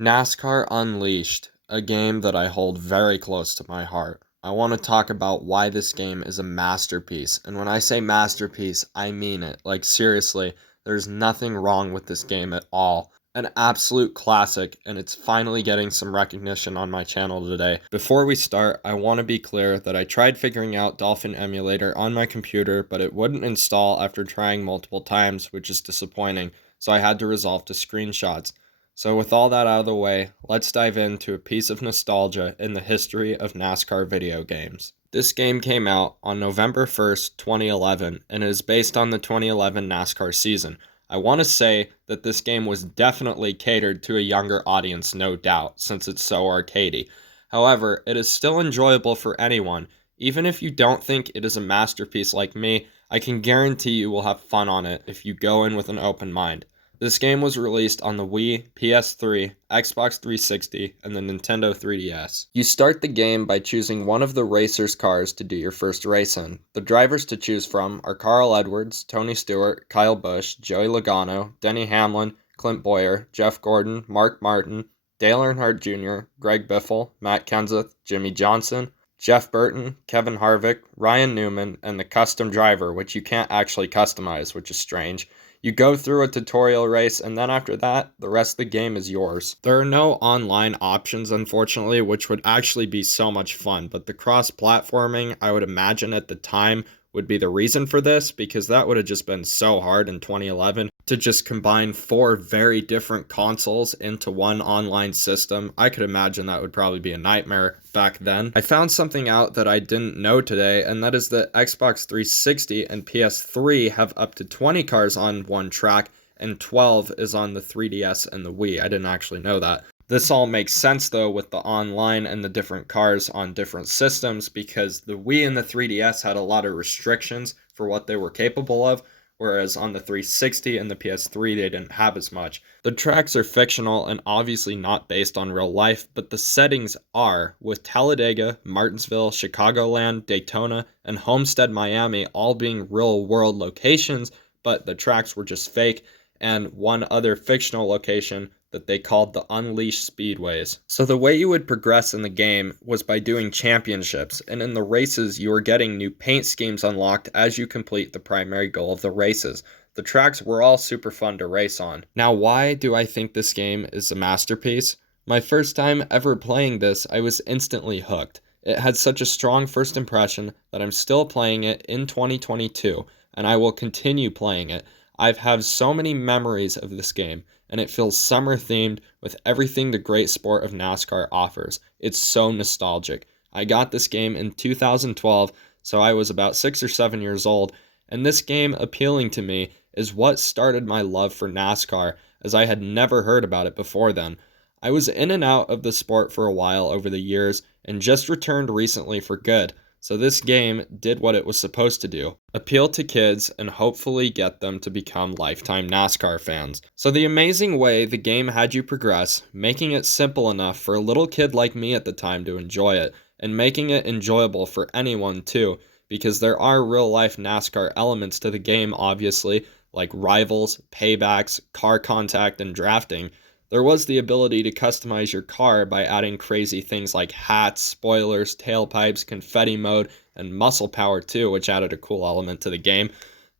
NASCAR Unleashed, a game that I hold very close to my heart. I want to talk about why this game is a masterpiece. And when I say masterpiece, I mean it. Like, seriously, there's nothing wrong with this game at all. An absolute classic, and it's finally getting some recognition on my channel today. Before we start, I want to be clear that I tried figuring out Dolphin Emulator on my computer, but it wouldn't install after trying multiple times, which is disappointing, so I had to resort to screenshots. So with all that out of the way, let's dive into a piece of nostalgia in the history of NASCAR video games. This game came out on November 1st, 2011, and it is based on the 2011 NASCAR season. I want to say that this game was definitely catered to a younger audience, no doubt, since it's so arcadey. However, it is still enjoyable for anyone. Even if you don't think it is a masterpiece like me, I can guarantee you will have fun on it if you go in with an open mind. This game was released on the Wii, PS3, Xbox 360, and the Nintendo 3DS. You start the game by choosing one of the racers' cars to do your first race in. The drivers to choose from are Carl Edwards, Tony Stewart, Kyle Busch, Joey Logano, Denny Hamlin, Clint Boyer, Jeff Gordon, Mark Martin, Dale Earnhardt Jr., Greg Biffle, Matt Kenseth, Jimmy Johnson, Jeff Burton, Kevin Harvick, Ryan Newman, and the custom driver, which you can't actually customize, which is strange. You go through a tutorial race, and then after that, the rest of the game is yours. There are no online options, unfortunately, which would actually be so much fun, but the cross-platforming, I would imagine at the time, would be the reason for this, because that would have just been so hard in 2011 to just combine four very different consoles into one online system. I could imagine that would probably be a nightmare back then. I found something out that I didn't know today, and that is that Xbox 360 and PS3 have up to 20 cars on one track, and 12 is on the 3DS and the Wii. I didn't actually know that. This all makes sense though with the online and the different cars on different systems, because the Wii and the 3DS had a lot of restrictions for what they were capable of, whereas on the 360 and the PS3 they didn't have as much. The tracks are fictional and obviously not based on real life, but the settings are, with Talladega, Martinsville, Chicagoland, Daytona, and Homestead, Miami all being real world locations, but the tracks were just fake, and one other fictional location that they called the Unleashed Speedways. So the way you would progress in the game was by doing championships, and in the races you were getting new paint schemes unlocked as you complete the primary goal of the races. The tracks were all super fun to race on. Now, why do I think this game is a masterpiece? My first time ever playing this, I was instantly hooked. It had such a strong first impression that I'm still playing it in 2022, and I will continue playing it. I've had so many memories of this game, and it feels summer themed with everything the great sport of NASCAR offers. It's so nostalgic. I got this game in 2012, so I was about 6 or 7 years old, and this game appealing to me is what started my love for NASCAR, as I had never heard about it before then. I was in and out of the sport for a while over the years, and just returned recently for good. So this game did what it was supposed to do, appeal to kids and hopefully get them to become lifetime NASCAR fans. So the amazing way the game had you progress, making it simple enough for a little kid like me at the time to enjoy it, and making it enjoyable for anyone too, because there are real life NASCAR elements to the game obviously, like rivals, paybacks, car contact, and drafting. There was the ability to customize your car by adding crazy things like hats, spoilers, tailpipes, confetti mode, and muscle power too, which added a cool element to the game.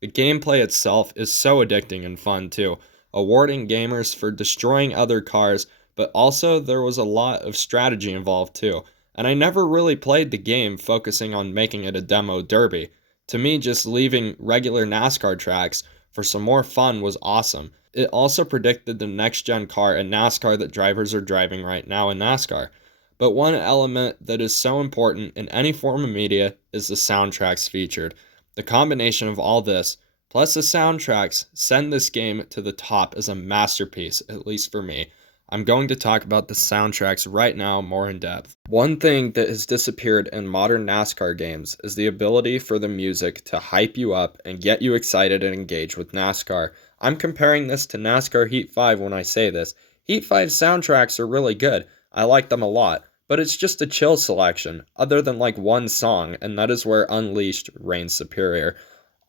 The gameplay itself is so addicting and fun too, awarding gamers for destroying other cars, but also there was a lot of strategy involved too. And I never really played the game focusing on making it a demo derby. To me, just leaving regular NASCAR tracks for some more fun was awesome. It also predicted the next-gen car in NASCAR that drivers are driving right now in NASCAR. But one element that is so important in any form of media is the soundtracks featured. The combination of all this, plus the soundtracks, send this game to the top as a masterpiece, at least for me. I'm going to talk about the soundtracks right now more in depth. One thing that has disappeared in modern NASCAR games is the ability for the music to hype you up and get you excited and engaged with NASCAR. I'm comparing this to NASCAR Heat 5 when I say this. Heat 5 soundtracks are really good. I like them a lot, but it's just a chill selection, other than like one song, and that is where Unleashed reigns superior.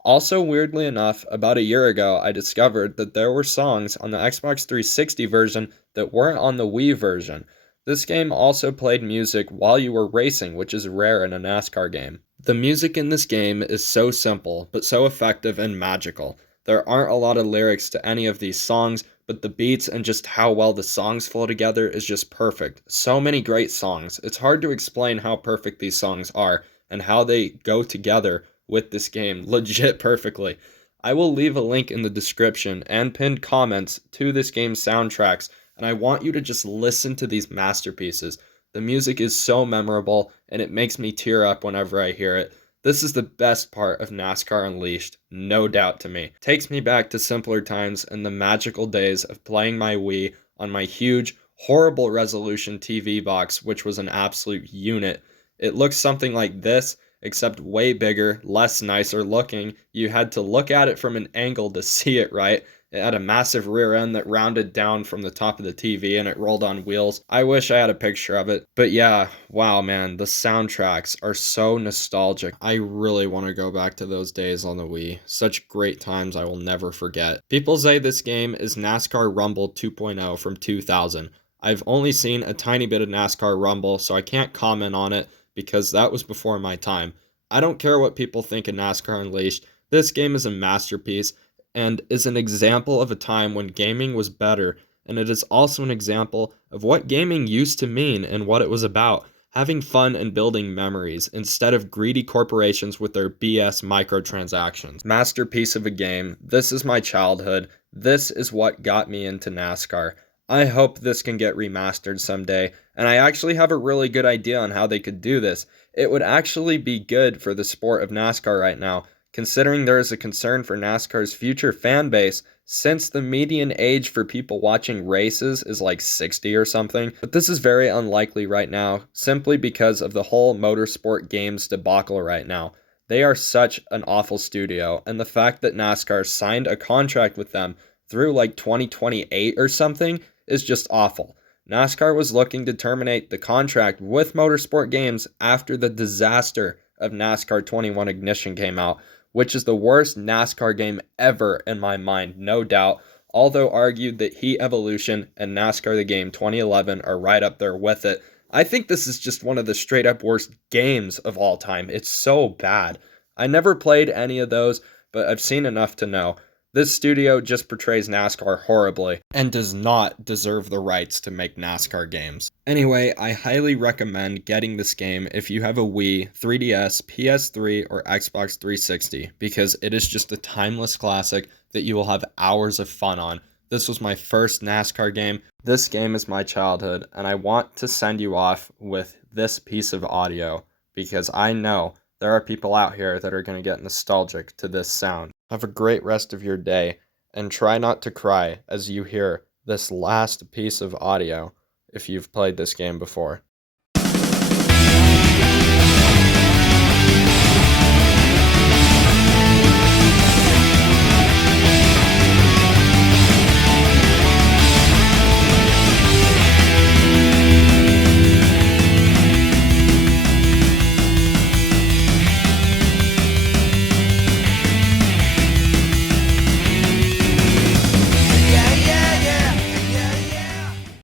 Also, weirdly enough, about a year ago, I discovered that there were songs on the Xbox 360 version that weren't on the Wii version. This game also played music while you were racing, which is rare in a NASCAR game. The music in this game is so simple, but so effective and magical. There aren't a lot of lyrics to any of these songs, but the beats and just how well the songs flow together is just perfect. So many great songs. It's hard to explain how perfect these songs are and how they go together with this game legit perfectly. I will leave a link in the description and pinned comments to this game's soundtracks, and I want you to just listen to these masterpieces. The music is so memorable, and it makes me tear up whenever I hear it. This is the best part of NASCAR Unleashed, no doubt to me. Takes me back to simpler times and the magical days of playing my Wii on my huge, horrible resolution TV box, which was an absolute unit. It looks something like this, except way bigger, less nicer looking. You had to look at it from an angle to see it right. It had a massive rear end that rounded down from the top of the TV and it rolled on wheels. I wish I had a picture of it. But yeah, wow, man, the soundtracks are so nostalgic. I really want to go back to those days on the Wii. Such great times I will never forget. People say this game is NASCAR Rumble 2.0 from 2000. I've only seen a tiny bit of NASCAR Rumble, so I can't comment on it because that was before my time. I don't care what people think of NASCAR Unleashed. This game is a masterpiece and is an example of a time when gaming was better, and it is also an example of what gaming used to mean and what it was about. Having fun and building memories instead of greedy corporations with their BS microtransactions. Masterpiece of a game. This is my childhood. This is what got me into NASCAR. I hope this can get remastered someday, and I actually have a really good idea on how they could do this. It would actually be good for the sport of NASCAR right now, considering there is a concern for NASCAR's future fan base since the median age for people watching races is like 60 or something. But this is very unlikely right now, simply because of the whole motorsport games debacle right now. They are such an awful studio, and the fact that NASCAR signed a contract with them through like 2028 or something is just awful. NASCAR was looking to terminate the contract with Motorsport Games after the disaster of NASCAR 21 Ignition came out, which is the worst NASCAR game ever in my mind, no doubt, although argued that Heat Evolution and NASCAR the Game 2011 are right up there with it. I think this is just one of the straight up worst games of all time. It's so bad. I never played any of those, but I've seen enough to know. This studio just portrays NASCAR horribly and does not deserve the rights to make NASCAR games. Anyway, I highly recommend getting this game if you have a Wii, 3DS, PS3, or Xbox 360 because it is just a timeless classic that you will have hours of fun on. This was my first NASCAR game. This game is my childhood, and I want to send you off with this piece of audio because I know there are people out here that are going to get nostalgic to this sound. Have a great rest of your day, and try not to cry as you hear this last piece of audio if you've played this game before.